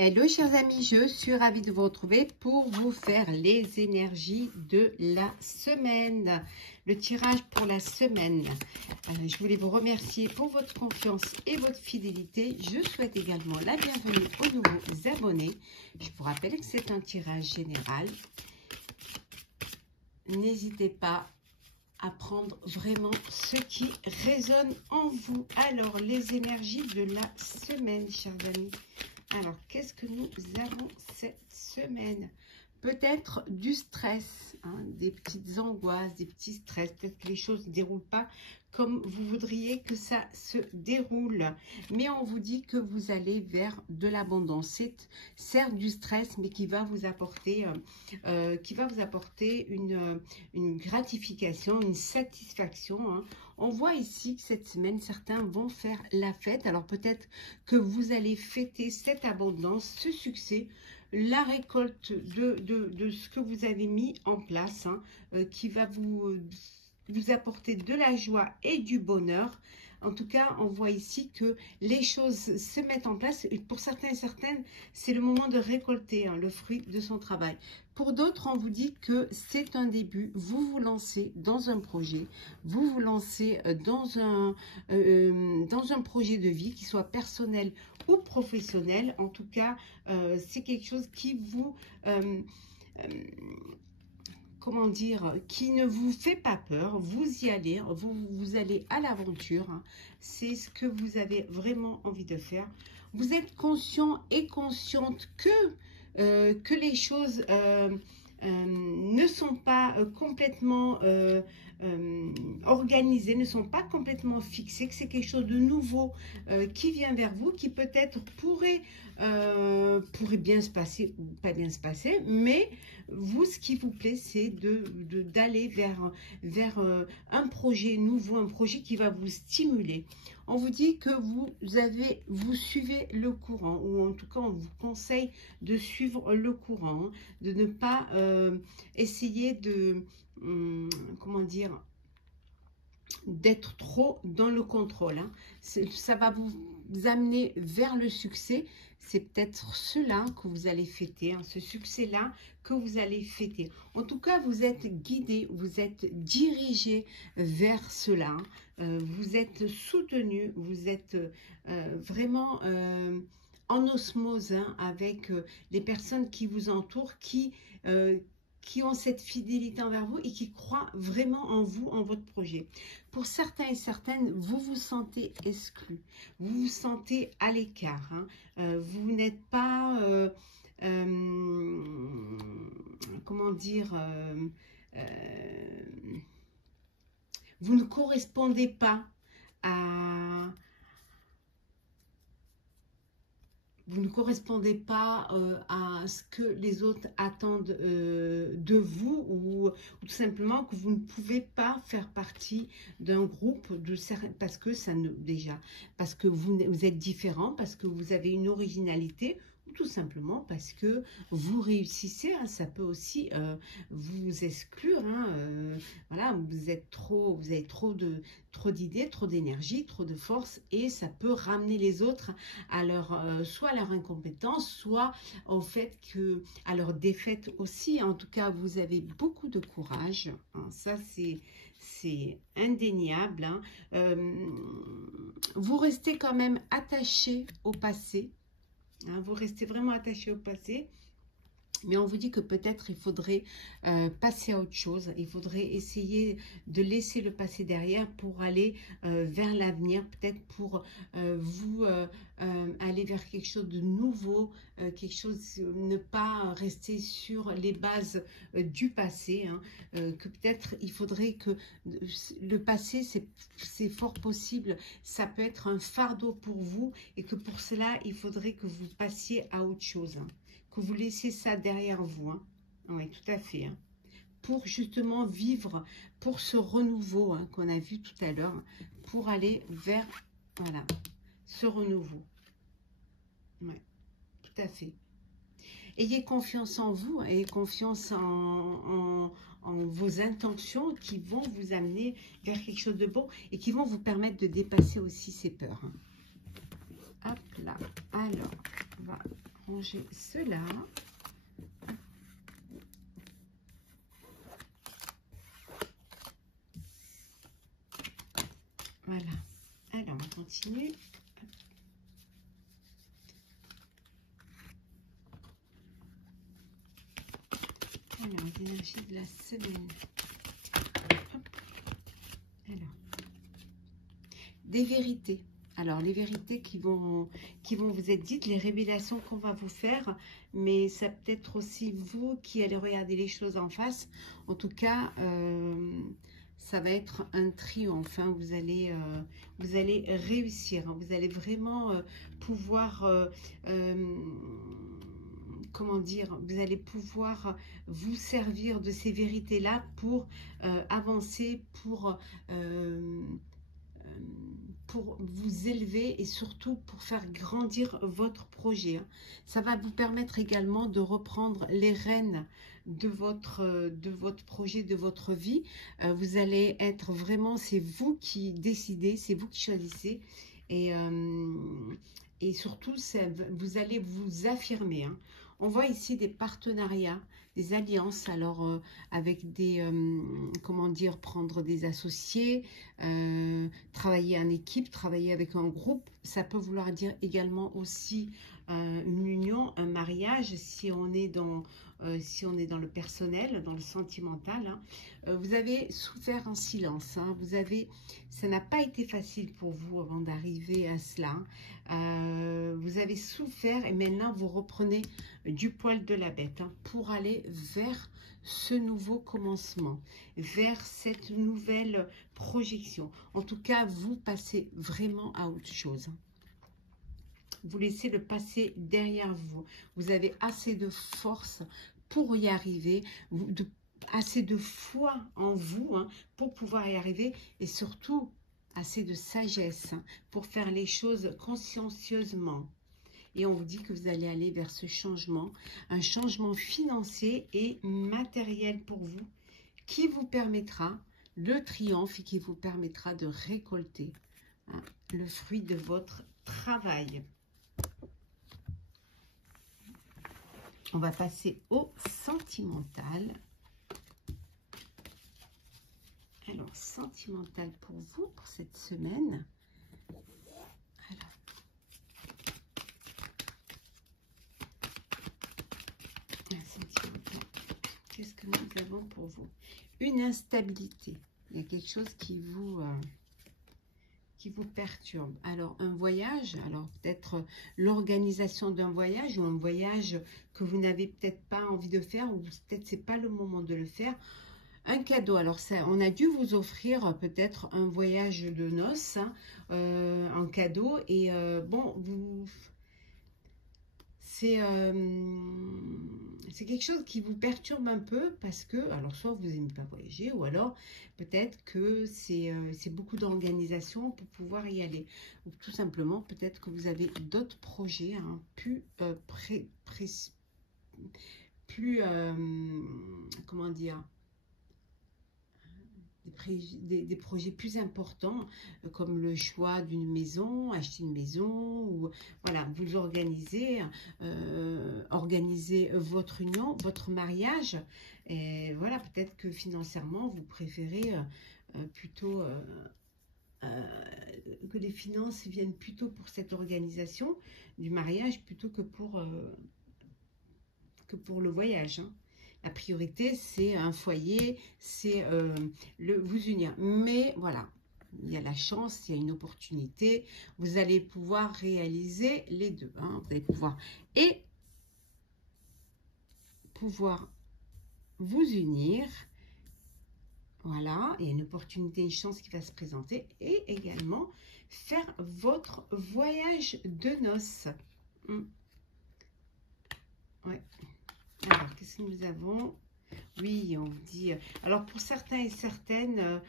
Hello chers amis, je suis ravie de vous retrouver pour vous faire les énergies de la semaine. Le tirage pour la semaine. Je voulais vous remercier pour votre confiance et votre fidélité. Je souhaite également la bienvenue aux nouveaux abonnés. Je vous rappelle que c'est un tirage général. N'hésitez pas à prendre vraiment ce qui résonne en vous. Alors, les énergies de la semaine, chers amis. Alors, qu'est-ce que nous avons cette semaine? Peut-être du stress, hein, des petites angoisses, des petits stress. Peut-être que les choses ne déroulent pas comme vous voudriez que ça se déroule. Mais on vous dit que vous allez vers de l'abondance. C'est certes du stress, mais qui va vous apporter, une gratification, une satisfaction, hein. On voit ici que cette semaine, certains vont faire la fête. Alors peut-être que vous allez fêter cette abondance, ce succès, la récolte de ce que vous avez mis en place, hein, qui va vous apporter de la joie et du bonheur. En tout cas, on voit ici que les choses se mettent en place. Et pour certains et certaines, c'est le moment de récolter, hein, le fruit de son travail. Pour d'autres, on vous dit que c'est un début. Vous vous lancez dans un projet. Vous vous lancez dans un projet de vie, qui soit personnel ou professionnel. En tout cas, c'est quelque chose qui vous... comment dire, qui ne vous fait pas peur. Vous y allez, vous allez à l'aventure, hein. C'est ce que vous avez vraiment envie de faire. Vous êtes conscient et consciente que les choses ne sont pas complètement organisées, ne sont pas complètement fixées, que c'est quelque chose de nouveau qui vient vers vous, qui peut-être pourrait bien se passer ou pas bien se passer, mais vous, ce qui vous plaît, c'est d'aller vers un projet nouveau, un projet qui va vous stimuler. On vous dit que vous suivez le courant, ou en tout cas, on vous conseille de suivre le courant, hein, de ne pas essayer de, comment dire, d'être trop dans le contrôle, hein. Ça va vous amener vers le succès. C'est peut-être cela que vous allez fêter, hein, ce succès-là que vous allez fêter. En tout cas, vous êtes guidé, vous êtes dirigé vers cela. Vous êtes soutenu, vous êtes vraiment en osmose, hein, avec les personnes qui vous entourent, qui ont cette fidélité envers vous et qui croient vraiment en vous, en votre projet. Pour certains et certaines, vous vous sentez exclu, vous vous sentez à l'écart, hein. Vous n'êtes pas, comment dire, vous ne correspondez pas à... Vous ne correspondez pas à ce que les autres attendent de vous, ou tout simplement que vous ne pouvez pas faire partie d'un groupe parce que parce que vous êtes différent, parce que vous avez une originalité, ou tout simplement parce que vous réussissez, hein. Ça peut aussi vous exclure, hein. Voilà, vous avez trop d'idées, trop d'énergie, trop de force, et ça peut ramener les autres à soit à leur incompétence, soit au fait à leur défaite aussi. En tout cas, vous avez beaucoup de courage, hein. Ça, c'est indéniable, hein. Vous restez quand même attaché au passé, hein. Vous restez vraiment attaché au passé. Mais on vous dit que peut-être il faudrait passer à autre chose. Il faudrait essayer de laisser le passé derrière pour aller vers l'avenir. Peut-être pour vous aller vers quelque chose de nouveau. Quelque chose, ne pas rester sur les bases du passé, hein. Que peut-être il faudrait que le passé, c'est fort possible. Ça peut être un fardeau pour vous. Et que pour cela, il faudrait que vous passiez à autre chose, hein. Que vous laissez ça derrière vous, hein. Oui, tout à fait, hein. Pour justement vivre, pour ce renouveau, hein, qu'on a vu tout à l'heure, pour aller vers, voilà, ce renouveau. Oui, tout à fait. Ayez confiance en vous, ayez confiance en vos intentions qui vont vous amener vers quelque chose de bon et qui vont vous permettre de dépasser aussi ces peurs, hein. Hop là, alors, voilà. ranger cela. Voilà. Alors, on continue. Alors, l'énergie de la semaine. Hop. Alors, des vérités. Alors, les vérités qui vont vous être dites, les révélations qu'on va vous faire, mais ça peut être aussi vous qui allez regarder les choses en face. En tout cas, ça va être un triomphe. Hein. Vous allez réussir. Hein. Vous allez vraiment pouvoir... comment dire, vous allez pouvoir vous servir de ces vérités-là pour avancer, pour vous élever et surtout pour faire grandir votre projet. Hein. Ça va vous permettre également de reprendre les rênes de votre projet, de votre vie. Vous allez être vraiment, c'est vous qui décidez, c'est vous qui choisissez. Et surtout, vous allez vous affirmer. Hein. On voit ici des partenariats, des alliances, alors avec des, comment dire, prendre des associés, travailler en équipe, travailler avec un groupe. Ça peut vouloir dire également aussi une union, un mariage, si on est dans le personnel, dans le sentimental. Hein. Vous avez souffert en silence. Hein. Ça n'a pas été facile pour vous avant d'arriver à cela. Vous avez souffert et maintenant vous reprenez du poil de la bête hein, pour aller vers ce nouveau commencement, vers cette nouvelle projection. En tout cas, vous passez vraiment à autre chose. Vous laissez le passé derrière vous. Vous avez assez de force pour y arriver, assez de foi en vous hein, pour pouvoir y arriver et surtout assez de sagesse hein, pour faire les choses consciencieusement. Et on vous dit que vous allez aller vers ce changement, un changement financier et matériel pour vous, qui vous permettra le triomphe et qui vous permettra de récolter hein, le fruit de votre travail. On va passer au sentimental. Alors, sentimental pour vous, pour cette semaine. Alors, sentimental. Qu'est-ce que nous avons pour vous? Une instabilité. Il y a quelque chose qui vous perturbe. Alors, un voyage, alors peut-être l'organisation d'un voyage ou un voyage que vous n'avez peut-être pas envie de faire ou peut-être c'est pas le moment de le faire. Un cadeau, alors ça, on a dû vous offrir peut-être un voyage de noces hein, en cadeau et bon, c'est quelque chose qui vous perturbe un peu parce que, alors soit vous n'aimez pas voyager ou alors peut-être que c'est beaucoup d'organisation pour pouvoir y aller. Ou tout simplement peut-être que vous avez d'autres projets hein, plus, comment dire, des projets plus importants comme le choix d'une maison, acheter une maison ou voilà, vous organisez votre union, votre mariage et voilà, peut-être que financièrement vous préférez plutôt que les finances viennent plutôt pour cette organisation du mariage plutôt que pour le voyage hein. La priorité, c'est un foyer, c'est vous unir. Mais voilà, il y a la chance, il y a une opportunité. Vous allez pouvoir réaliser les deux. Hein. Vous allez pouvoir vous unir. Voilà, il y a une opportunité, une chance qui va se présenter. Et également, faire votre voyage de noces. Ouais. Alors, qu'est-ce que nous avons? Oui, on vous dit... alors, pour certains et certaines,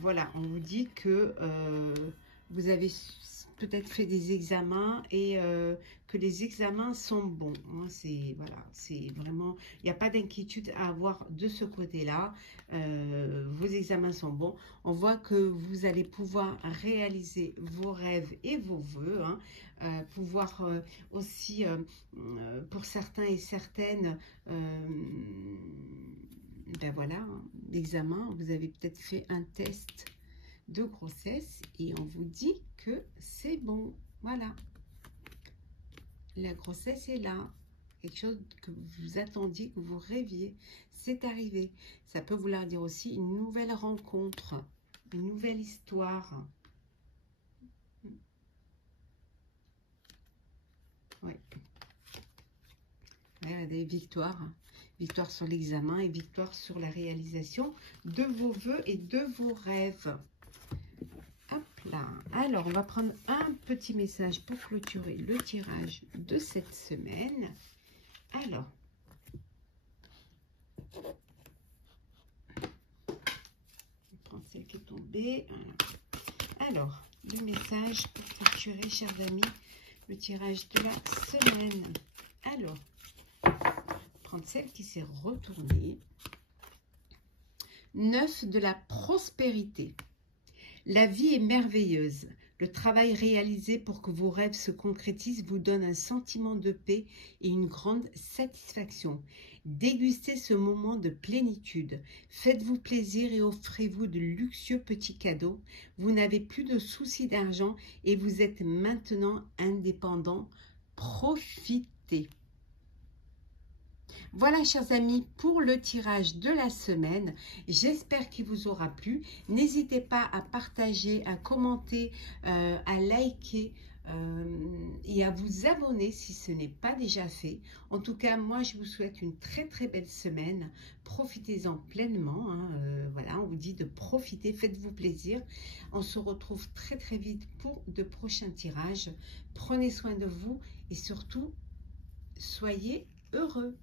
voilà, on vous dit que vous avez peut-être fait des examens et que les examens sont bons. Hein, c'est voilà, c'est vraiment, il n'y a pas d'inquiétude à avoir de ce côté-là. Vos examens sont bons. On voit que vous allez pouvoir réaliser vos rêves et vos vœux. Hein, pouvoir aussi, pour certains et certaines, ben voilà, hein, l'examen, vous avez peut-être fait un test de grossesse et on vous dit que c'est bon. Voilà, la grossesse est là, quelque chose que vous attendiez, que vous rêviez, c'est arrivé. Ça peut vouloir dire aussi une nouvelle rencontre, une nouvelle histoire. Oui, des victoires, victoire sur l'examen et victoire sur la réalisation de vos vœux et de vos rêves. Là. Alors, on va prendre un petit message pour clôturer le tirage de cette semaine. Alors, on prend celle qui est tombée. Alors, le message pour clôturer, chers amis, le tirage de la semaine. Alors, prendre celle qui s'est retournée. 9 de la prospérité. La vie est merveilleuse. Le travail réalisé pour que vos rêves se concrétisent vous donne un sentiment de paix et une grande satisfaction. Dégustez ce moment de plénitude. Faites-vous plaisir et offrez-vous de luxueux petits cadeaux. Vous n'avez plus de soucis d'argent et vous êtes maintenant indépendant. Profitez. Voilà, chers amis, pour le tirage de la semaine. J'espère qu'il vous aura plu. N'hésitez pas à partager, à commenter, à liker et à vous abonner si ce n'est pas déjà fait. En tout cas, moi, je vous souhaite une très très belle semaine. Profitez-en pleinement. Hein. Voilà, on vous dit de profiter, faites-vous plaisir. On se retrouve très très vite pour de prochains tirages. Prenez soin de vous et surtout, soyez heureux.